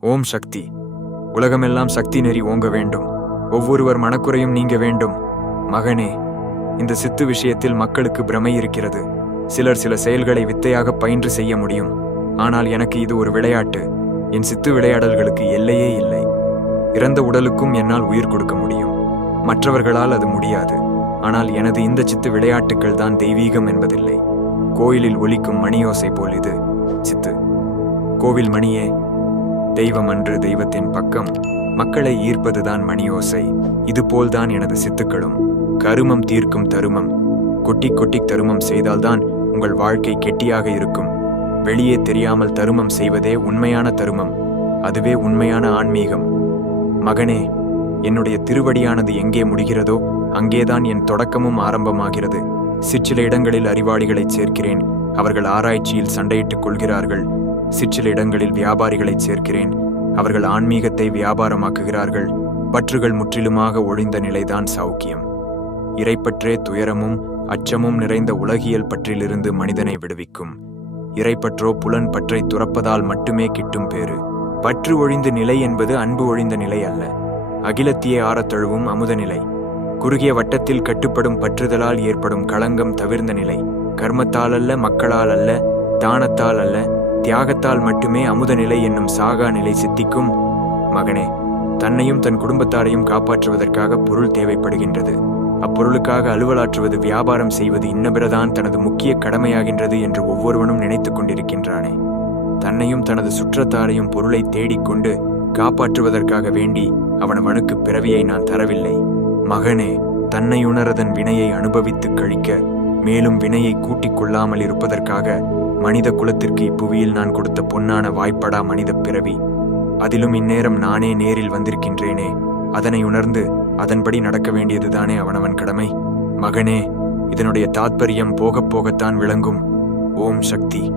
ஓம் சக்தி. உலகமெல்லாம் சக்தி நெறி ஓங்க வேண்டும். ஒவ்வொருவர் மனக்குறையும் நீங்க வேண்டும். மகனே இந்த சித்து விஷயத்தில் மக்களுக்கு பிரமை இருக்கிறது. சிலர் சில செயல்களை வித்தையாக பயின்று செய்ய முடியும். ஆனால் எனக்கு இது ஒரு விளையாட்டு. என் சித்து விளையாடல்களுக்கு எல்லையே இல்லை. இறந்த உடலுக்கும் என்னால் உயிர் கொடுக்க முடியும். மற்றவர்களால் அது முடியாது. ஆனால் எனது இந்த சித்து விளையாட்டுக்கள் தான் தெய்வீகம் என்பதில்லை. கோயிலில் ஒலிக்கும் மணியோசை போல் இது. சித்து. கோவில் மணியே தெய்வம் அன்று தெய்வத்தின் பக்கம் மக்களை ஈர்ப்பதுதான் மணியோசை. இதுபோல்தான் எனது சித்துக்களும். கருமம் தீர்க்கும் தருமம். கொட்டி கொட்டி தருமம் செய்தால்தான் உங்கள் வாழ்க்கை கெட்டியாக இருக்கும். வெளியே தெரியாமல் தருமம் செய்வதே உண்மையான தருமம். அதுவே உண்மையான ஆன்மீகம். மகனே என்னுடைய திருவடியானது எங்கே முடிகிறதோ அங்கேதான் என் தொடக்கமும் ஆரம்பமாகிறது. சிற்சில இடங்களில் அறிவாளிகளைச் சேர்க்கிறேன். அவர்கள் ஆராய்ச்சியில் சண்டையிட்டுக் கொள்கிறார்கள். சிற்சில இடங்களில் வியாபாரிகளைச் சேர்க்கிறேன். அவர்கள் ஆன்மீகத்தை வியாபாரமாக்குகிறார்கள். பற்றுகள் முற்றிலுமாக ஒழிந்த நிலைதான் சௌக்கியம். இறைப்பற்றே துயரமும் அச்சமும் நிறைந்த உலகியல் பற்றிலிருந்து மனிதனை விடுவிக்கும். இறைப்பற்றோ புலன் பற்றை துறப்பதால் மட்டுமே கிட்டும் பேறு. பற்று ஒழிந்த நிலை என்பது அன்பு ஒழிந்த நிலை அல்ல. அகிலத்தியே ஆறத்தழுவும் அமுத நிலை. குறுகிய வட்டத்தில் கட்டுப்படும் பற்றுதலால் ஏற்படும் களங்கம் தவிர்ந்த நிலை. கர்மத்தால் அல்ல மக்களால் அல்ல தானத்தால் அல்ல தியாகத்தால் மட்டுமே அமுத நிலை என்னும் சாகா நிலை சித்திக்கும். மகனே தன்னையும் தன் குடும்பத்தாரையும் காப்பாற்றுவதற்காக பொருள் தேவைப்படுகின்றது. அப்பொருளுக்காக அலுவலாற்றுவது வியாபாரம் செய்வது இன்னபிறதான் தனது முக்கிய கடமையாகின்றது என்று ஒவ்வொருவனும் நினைத்துக் கொண்டிருக்கின்றானே. தன்னையும் தனது சுற்றத்தாரையும் பொருளை தேடிக்கொண்டு காப்பாற்றுவதற்காக வேண்டி அவனவனுக்கு பிறவியை நான் தரவில்லை. மகனே தன்னை உணரதன் வினையை அனுபவித்துக் கழிக்க மேலும் வினையை கூட்டிக் கொள்ளாமல் இருப்பதற்காக மனித குலத்திற்கு இப்புவியில் நான் கொடுத்த பொன்னான வாய்ப்படா மனித பிறவி. அதிலும் இந்நேரம் நானே நேரில் வந்திருக்கின்றேனே. அதனை உணர்ந்து அதன்படி நடக்க வேண்டியதுதானே அவனவன் கடமை. மகனே இதனுடைய தாத்பரியம் போகப் போகத்தான் விளங்கும். ஓம் சக்தி.